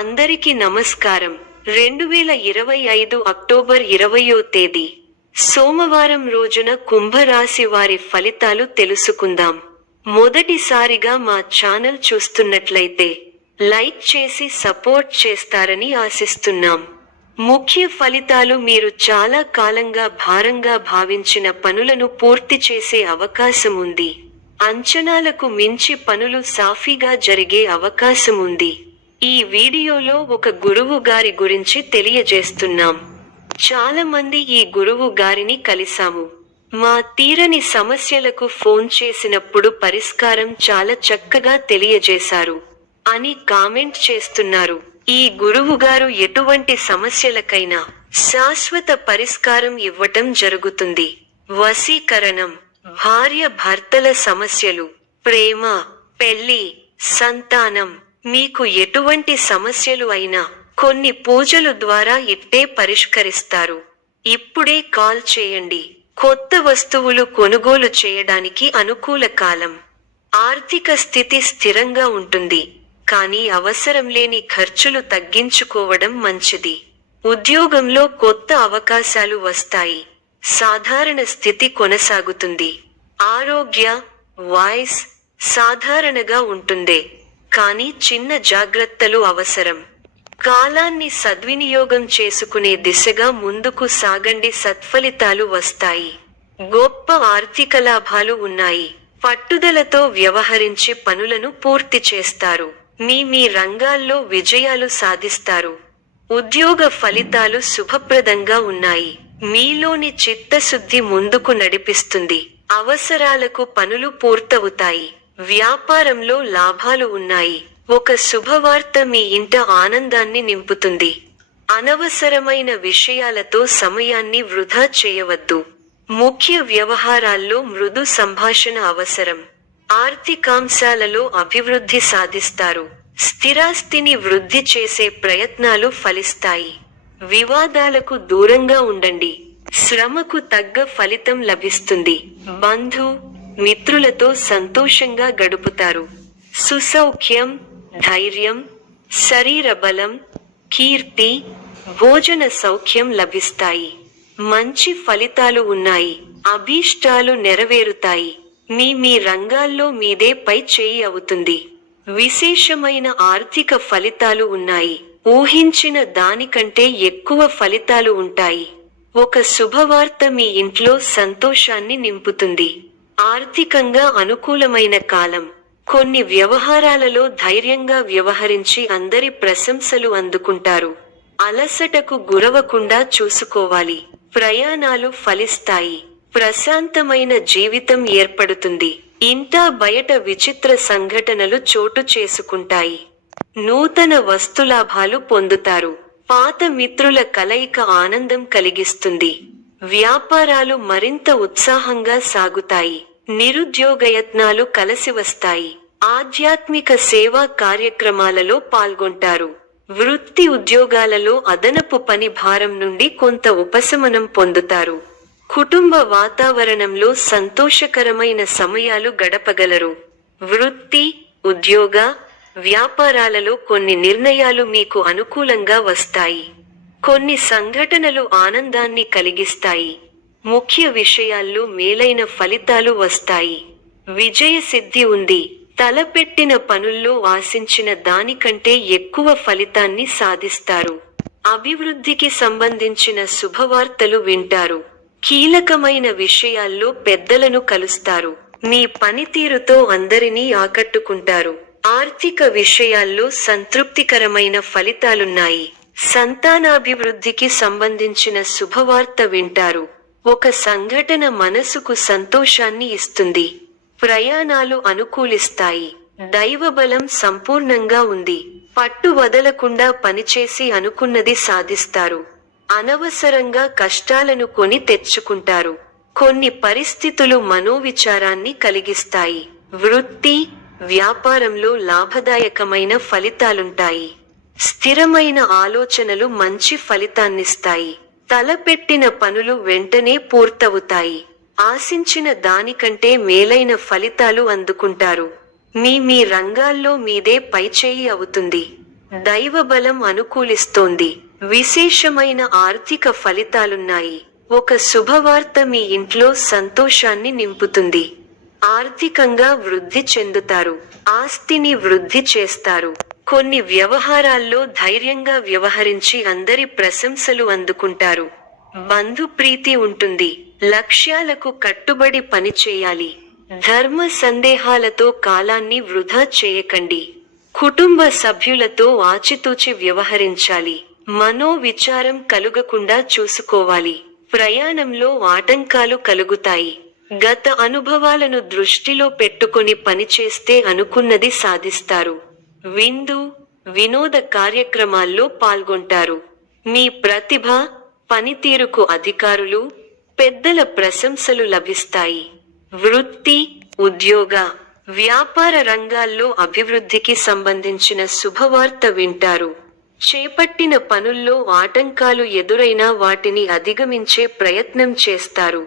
అందరికీ నమస్కారం. 2025 అక్టోబర్ 20వ తేదీ సోమవారం రోజున కుంభరాశి వారి ఫలితాలు తెలుసుకుందాం. మొదటిసారిగా మా ఛానల్ చూస్తున్నట్లయితే లైక్ చేసి సపోర్ట్ చేస్తారని ఆశిస్తున్నాం. ముఖ్య ఫలితాలు: మీరు చాలా కాలంగా భారంగా భావించిన పనులను పూర్తి చేసే అవకాశం ఉంది. అంచనాలకు మించి పనులు సాఫీగా జరిగే అవకాశం ఉంది. ఈ వీడియోలో ఒక గురువు గారి గురించి తెలియజేస్తున్నాం. చాలా మంది ఈ గురువు గారిని కలిసాము. మా తీరని సమస్యలకు ఫోన్ చేసినప్పుడు పరిష్కారం చాలా చక్కగా తెలియజేశారు అని కామెంట్ చేస్తున్నారు. ఈ గురువు గారు ఎటువంటి సమస్యలకైనా శాశ్వత పరిష్కారం ఇవ్వటం జరుగుతుంది. వశీకరణం, భార్య భర్తల సమస్యలు, ప్రేమ, పెళ్లి, సంతానం, మీకు ఎటువంటి సమస్యలు అయినా కొన్ని పూజలు ద్వారా ఇట్టే పరిష్కరిస్తారు. ఇప్పుడే కాల్ చేయండి. కొత్త వస్తువులు కొనుగోలు చేయడానికి అనుకూల కాలం. ఆర్థిక స్థితి స్థిరంగా ఉంటుంది, కానీ అవసరం లేని ఖర్చులు తగ్గించుకోవడం మంచిది. ఉద్యోగంలో కొత్త అవకాశాలు వస్తాయి. సాధారణ స్థితి కొనసాగుతుంది. ఆరోగ్య వాయిస్ సాధారణగా ఉంటుంది, కానీ చిన్న జాగ్రత్తలు అవసరం. కాలాన్ని సద్వినియోగం చేసుకునే దిశగా ముందుకు సాగండి. సత్ఫలితాలు వస్తాయి. గొప్ప ఆర్థిక లాభాలు ఉన్నాయి. పట్టుదలతో వ్యవహరించి పనులను పూర్తి చేస్తారు. మీ రంగాల్లో విజయాలు సాధిస్తారు. ఉద్యోగ ఫలితాలు శుభప్రదంగా ఉన్నాయి. మీలోని చిత్తశుద్ధి ముందుకు నడిపిస్తుంది. అవసరాలకు పనులు పూర్తవుతాయి. వ్యాపారంలో లాభాలు ఉన్నాయి. ఒక శుభవార్త మీ ఇంట ఆనందాన్ని నింపుతుంది. అనవసరమైన విషయాలతో సమయాన్ని వృధా చేయవద్దు. ముఖ్య వ్యవహారాల్లో మృదు సంభాషణ అవసరం. ఆర్థికాంశాలలో అభివృద్ధి సాధిస్తారు. స్థిరాస్తిని వృద్ధి చేసే ప్రయత్నాలు ఫలిస్తాయి. వివాదాలకు దూరంగా ఉండండి. శ్రమకు తగ్గ ఫలితం లభిస్తుంది. బంధు మిత్రులతో సంతోషంగా గడుపుతారు. సుసౌఖ్యం, ధైర్యం, శరీర బలం, కీర్తి, భోజన సౌఖ్యం లభిస్తాయి. మంచి ఫలితాలు ఉన్నాయి. అభీష్టాలు నెరవేరుతాయి. మీ రంగాల్లో మీదే పై చేయి అవుతుంది. విశేషమైన ఆర్థిక ఫలితాలు ఉన్నాయి. ఊహించిన దానికంటే ఎక్కువ ఫలితాలు ఉంటాయి. ఒక శుభవార్త మీ ఇంట్లో సంతోషాన్ని నింపుతుంది. ఆర్థికంగా అనుకూలమైన కాలం. కొన్ని వ్యవహారాలలో ధైర్యంగా వ్యవహరించి అందరి ప్రశంసలు అందుకుంటారు. అలసటకు గురవకుండా చూసుకోవాలి. ప్రయాణాలు ఫలిస్తాయి. ప్రశాంతమైన జీవితం ఏర్పడుతుంది. ఇంటా బయట విచిత్ర సంఘటనలు చోటు చేసుకుంటాయి. నూతన వస్తులాభాలు పొందుతారు. పాత మిత్రుల కలయిక ఆనందం కలిగిస్తుంది. వ్యాపారాలు మరింత ఉత్సాహంగా సాగుతాయి. నిరుద్యోగయత్నాలు కలసివస్తాయి. ఆధ్యాత్మిక సేవా కార్యక్రమాలలో పాల్గొంటారు. వృత్తి ఉద్యోగాలలో అదనపు పని భారం నుండి కొంత ఉపశమనం పొందుతారు. కుటుంబ వాతావరణంలో సంతోషకరమైన సమయాలు గడపగలరు. వృత్తి, ఉద్యోగ, వ్యాపారాలలో కొన్ని నిర్ణయాలు మీకు అనుకూలంగా వస్తాయి. కొన్ని సంఘటనలు ఆనందాన్ని కలిగిస్తాయి. ముఖ్య విషయాల్లో మేలైన ఫలితాలు వస్తాయి. విజయ సిద్ధి ఉంది. తలపెట్టిన పనుల్లో ఆశించిన దానికంటే ఎక్కువ ఫలితాన్ని సాధిస్తారు. అభివృద్ధికి సంబంధించిన శుభవార్తలు వింటారు. కీలకమైన విషయాల్లో పెద్దలను కలుస్తారు. మీ పనితీరుతో అందరినీ ఆకట్టుకుంటారు. ఆర్థిక విషయాల్లో సంతృప్తికరమైన ఫలితాలున్నాయి. సంతానాభివృద్ధికి సంబంధించిన శుభవార్త వింటారు. ఒక సంఘటన మనసుకు సంతోషాన్ని ఇస్తుంది. ప్రయాణాలు అనుకూలిస్తాయి. దైవబలం సంపూర్ణంగా ఉంది. పట్టు వదలకుండా పనిచేసి అనుకున్నది సాధిస్తారు. అనవసరంగా కష్టాలను కొని తెచ్చుకుంటారు. కొన్ని పరిస్థితులు మనోవిచారాన్ని కలిగిస్తాయి. వృత్తి, వ్యాపారంలో లాభదాయకమైన ఫలితాలుంటాయి. స్థిరమైన ఆలోచనలు మంచి ఫలితాన్నిస్తాయి. తలపెట్టిన పనులు వెంటనే పూర్తవుతాయి. ఆశించిన దానికంటే మేలైన ఫలితాలు అందుకుంటారు. మీ రంగాల్లో మీదే పైచేయి అవుతుంది. దైవబలం అనుకూలిస్తోంది. విశేషమైన ఆర్థిక ఫలితాలున్నాయి. ఒక శుభవార్త మీ ఇంట్లో సంతోషాన్ని నింపుతుంది. ఆర్థికంగా వృద్ధి చెందుతారు. ఆస్తిని వృద్ధి చేస్తారు. కొన్ని వ్యవహారాల్లో ధైర్యంగా వ్యవహరించి అందరి ప్రశంసలు అందుకుంటారు. బంధు ప్రీతి ఉంటుంది. లక్ష్యాలకు కట్టుబడి పనిచేయాలి. ధర్మ సందేహాలతో కాలాన్ని వృధా చేయకండి. కుటుంబ సభ్యులతో ఆచితూచి వ్యవహరించాలి. మనోవిచారం కలుగకుండా చూసుకోవాలి. ప్రయాణంలో ఆటంకాలు కలుగుతాయి. గత అనుభవాలను దృష్టిలో పెట్టుకొని పనిచేస్తే అనుకున్నది సాధిస్తారు. విందు, వినోద కార్యక్రమాల్లో పాల్గొంటారు. మీ ప్రతిభ, పనితీరుకు అధికారులు, పెద్దల ప్రశంసలు లభిస్తాయి. వృత్తి, ఉద్యోగ, వ్యాపార రంగాల్లో అభివృద్ధికి సంబంధించిన శుభవార్త వింటారు. చేపట్టిన పనుల్లో ఆటంకాలు ఎదురైనా వాటిని అధిగమించే ప్రయత్నం చేస్తారు.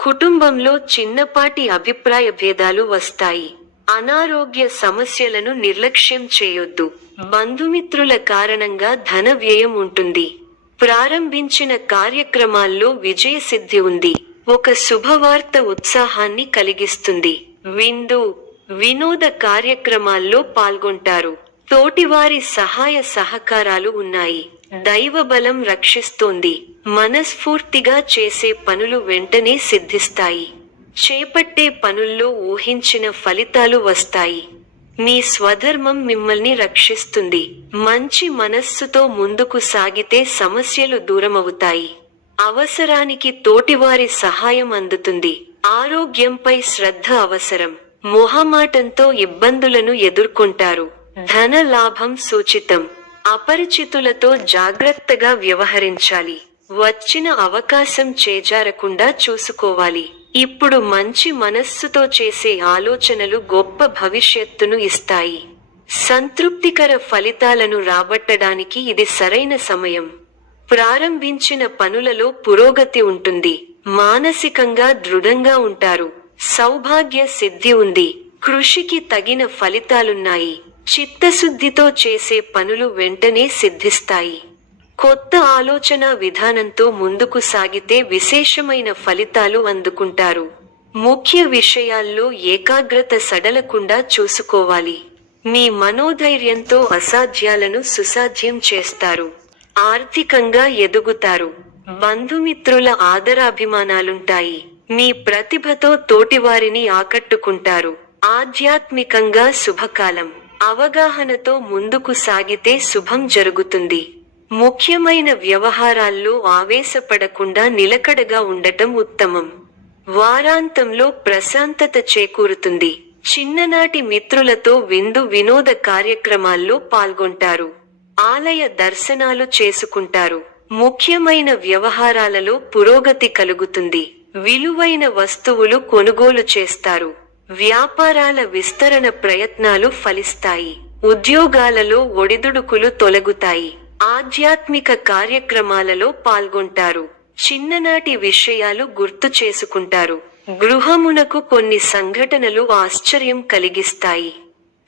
కుటుంబంలో చిన్నపాటి అభిప్రాయ భేదాలు వస్తాయి. అనారోగ్య సమస్యలను నిర్లక్ష్యం చేయొద్దు. బంధుమిత్రుల కారణంగా ధన వ్యయం ఉంటుంది. ప్రారంభించిన కార్యక్రమాల్లో విజయసిద్ధి ఉంది. ఒక శుభవార్త ఉత్సాహాన్ని కలిగిస్తుంది. విందు, వినోద కార్యక్రమాల్లో పాల్గొంటారు. తోటివారి సహాయ సహకారాలు ఉన్నాయి. దైవబలం రక్షిస్తోంది. మనస్ఫూర్తిగా చేసే పనులు వెంటనే సిద్ధిస్తాయి. చేపట్టే పనుల్లో ఊహించిన ఫలితాలు వస్తాయి. మీ స్వధర్మం మిమ్మల్ని రక్షిస్తుంది. మంచి మనస్సుతో ముందుకు సాగితే సమస్యలు దూరమవుతాయి. అవసరానికి తోటివారి సహాయం అందుతుంది. ఆరోగ్యంపై శ్రద్ధ అవసరం. మొహమాటంతో ఇబ్బందులను ఎదుర్కొంటారు. ధన లాభం సూచితం. అపరిచితులతో జాగ్రత్తగా వ్యవహరించాలి. వచ్చిన అవకాశం చేజారకుండా చూసుకోవాలి. ఇప్పుడు మంచి మనస్సుతో చేసే ఆలోచనలు గొప్ప భవిష్యత్తును ఇస్తాయి. సంతృప్తికర ఫలితాలను రాబట్టడానికి ఇది సరైన సమయం. ప్రారంభించిన పనులలో పురోగతి ఉంటుంది. మానసికంగా దృఢంగా ఉంటారు. సౌభాగ్య సిద్ధి ఉంది. కృషికి తగిన ఫలితాలున్నాయి. చిత్తశుద్ధితో చేసే పనులు వెంటనే సిద్ధిస్తాయి. కొత్త ఆలోచన విధానంతో ముందుకు సాగితే విశేషమైన ఫలితాలు అందుకుంటారు. ముఖ్య విషయాల్లో ఏకాగ్రత సడలకుండా చూసుకోవాలి. మీ మనోధైర్యంతో అసాధ్యాలను సుసాధ్యం చేస్తారు. ఆర్థికంగా ఎదుగుతారు. బంధుమిత్రుల ఆదరాభిమానాలుంటాయి. మీ ప్రతిభతో తోటివారిని ఆకట్టుకుంటారు. ఆధ్యాత్మికంగా శుభకాలం. అవగాహనతో ముందుకు సాగితే శుభం జరుగుతుంది. ముఖ్యమైన వ్యవహారాల్లో ఆవేశపడకుండా నిలకడగా ఉండటం ఉత్తమం. వారాంతంలో ప్రశాంతత చేకూరుతుంది. చిన్ననాటి మిత్రులతో విందు వినోద కార్యక్రమాల్లో పాల్గొంటారు. ఆలయ దర్శనాలు చేసుకుంటారు. ముఖ్యమైన వ్యవహారాలలో పురోగతి కలుగుతుంది. విలువైన వస్తువులు కొనుగోలు చేస్తారు. వ్యాపారాల విస్తరణ ప్రయత్నాలు ఫలిస్తాయి. ఉద్యోగాలలో ఒడిదుడుకులు తొలగుతాయి. ఆధ్యాత్మిక కార్యక్రమాలలో పాల్గొంటారు. చిన్ననాటి విషయాలు గుర్తు చేసుకుంటారు. గృహమునకు కొన్ని సంఘటనలు ఆశ్చర్యం కలిగిస్తాయి.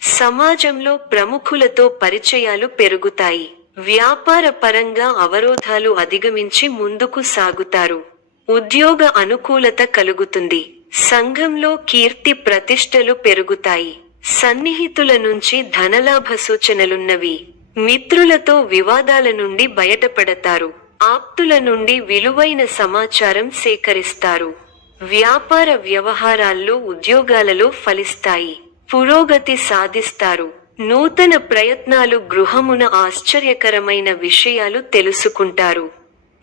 సమాజంలో ప్రముఖులతో పరిచయాలు పెరుగుతాయి. వ్యాపార పరంగా అవరోధాలు అధిగమించి ముందుకు సాగుతారు. ఉద్యోగ అనుకూలత కలుగుతుంది. సంఘంలో కీర్తి ప్రతిష్టలు పెరుగుతాయి. సన్నిహితుల నుంచి ధనలాభ సూచనలున్నవి. మిత్రులతో వివాదాల నుండి బయటపడతారు. ఆప్తుల నుండి విలువైన సమాచారం సేకరిస్తారు. వ్యాపార వ్యవహారాల్లో ఉద్యోగాలలో ఫలిస్తాయి. పురోగతి సాధిస్తారు. నూతన ప్రయత్నాలు గృహమున ఆశ్చర్యకరమైన విషయాలు తెలుసుకుంటారు.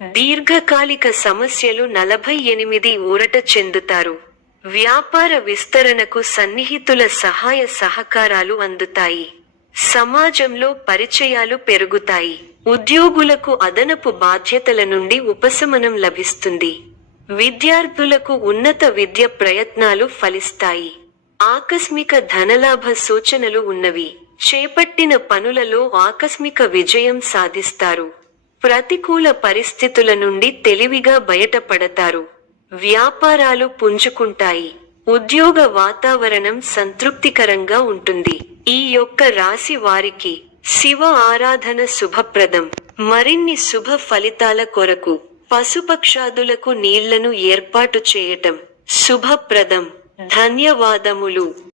దీర్ఘకాలిక సమస్యలు 48 ఊరట చెందుతారు. వ్యాపార విస్తరణకు సన్నిహితుల సహాయ సహకారాలు అందుతాయి. సమాజంలో పరిచయాలు పెరుగుతాయి. ఉద్యోగులకు అదనపు బాధ్యతల నుండి ఉపశమనం లభిస్తుంది. విద్యార్థులకు ఉన్నత విద్య ప్రయత్నాలు ఫలిస్తాయి. ఆకస్మిక ధనలాభ సూచనలు ఉన్నవి. చేపట్టిన పనులలో ఆకస్మిక విజయం సాధిస్తారు. ప్రతికూల పరిస్థితుల నుండి తెలివిగా బయటపడతారు. వ్యాపారాలు పుంజుకుంటాయి. ఉద్యోగ వాతావరణం సంతృప్తికరంగా ఉంటుంది. ఈ యొక్క రాశి వారికి శివ ఆరాధన శుభప్రదం. మరిన్ని శుభ ఫలితాల కొరకు పశుపక్షాదులకు నీళ్లను ఏర్పాటు చేయటం శుభప్రదం. ధన్యవాదములు.